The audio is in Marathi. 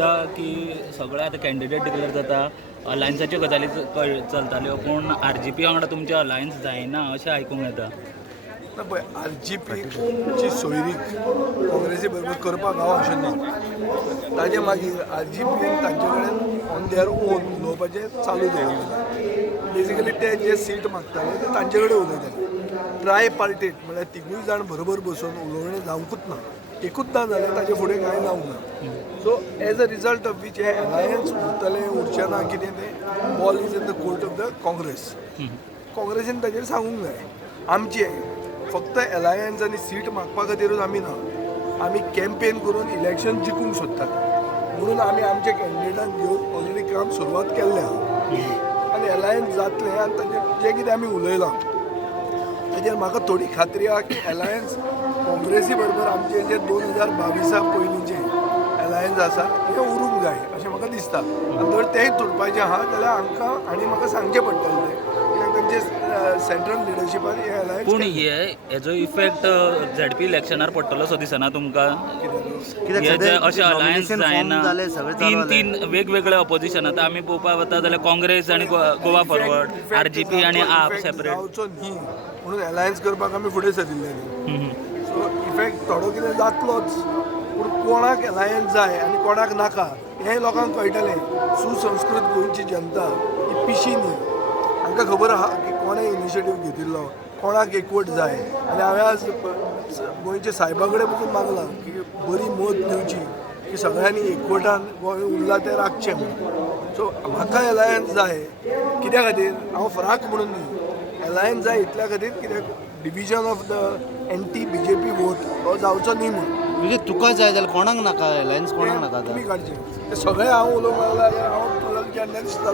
की सगळे आता कॅन्डिडेट डिक्लेअर जाता अलायन्साच्यो गजाली चलताल्यो पूण RGP वांगडा तुमचे अलायन्स जायना अशें आयकूंक येता. ना पळय RGPची सोयरीक काँग्रेसी बरोबर करपाक हांव अशें ना. ताजे मागीर RGPन तांचे कडेन ऑन देअर ओन उलोवपाचें चालू दवरलेलें. बेजिकली ते जे सीट मागताले ते तांचे कडेन उलयताले. ट्राय पार्टेट म्हळ्यार तिगूय जाण बरोबर बसून उलोवणें जावंकूच ना. एकूच ना जाल्यार ताजे फुडें कांय जावंक ना. So as a result of which हे अलायन्स उरतलें उरचें ना कितें तें ball is in the court of the Congress. काँग्रेसीन ताजेर सांगूंक जाय आमचें फक्त अलायन्स आनी सीट मागपा खातीरूच आमी ना, आमी कॅम्पेन करून इलेक्शन जिखूंक सोदतात. म्हणून आमी आमचे कॅन्डिडेटाक घेवन ऑलरेडी काम सुरवात केल्लें आहा आनी अलायन्स जातलें आनी ताजेर जें कितें आमी उलयलां ताजेर म्हाका थोडी खात्री आहा की अलायन्स काँग्रेसी बरोबर आमचे जे 2022 पयलींचें अलायन्स आसा तें उरूंक जाय अशें म्हाका दिसता. आनी जर तेंय तुटपाचें आहा जाल्यार आमकां आनी म्हाका सांगचें पडटलें तें कित्याक तांचे सेंट्रल लिडरशिपान हे अलायन्स पूण हेजो इफेक्ट ZP इलेक्शनार पडटलो सो दिसना तुमकां? अशें अलायन्स जायना तीन वेगवेगळे ऑपोजिशन आतां आमी पळोवपाक वता जाल्यार काँग्रेस आनी गोवा फॉरवर्ड RGP आनी आप सेपरेट जावचो न्ही म्हणून अलायन्स करपाक आमी फुडें सरिल्ले न्ही. सो इफेक्ट थोडो कितें जातलोच पूण कोणाक अलायन्स जाय आनी कोणाक नाका हें लोकांक कळटलें. सुसंस्कृत गोंयची जनता ही पिशी न्ही. तांकां खबर आहा की कोणें इनिशिएटीव घेतिल्लो, कोणाक एकवट जाय. आनी हांवें आज गोंयच्या सायबा कडेन वचून मागलां की बरी मत दिवची की सगळ्यांनी एकवटान गोंय उरलां तें राखचें म्हणून. सो म्हाका अलायन्स जाय कित्या खातीर हांव फराक म्हणून न्ही, अलायन्स जाय इतल्या खातीर कित्याक division of the anti BJP vote हो जावचो न्ही म्हणून. म्हणजे तुका जाय जाल्यार कोणाक नाका अलायन्स कोणाक नाका तुमी काडचें ते सगळें हांव उलोवंक लागला हांव केन्ना दिसता.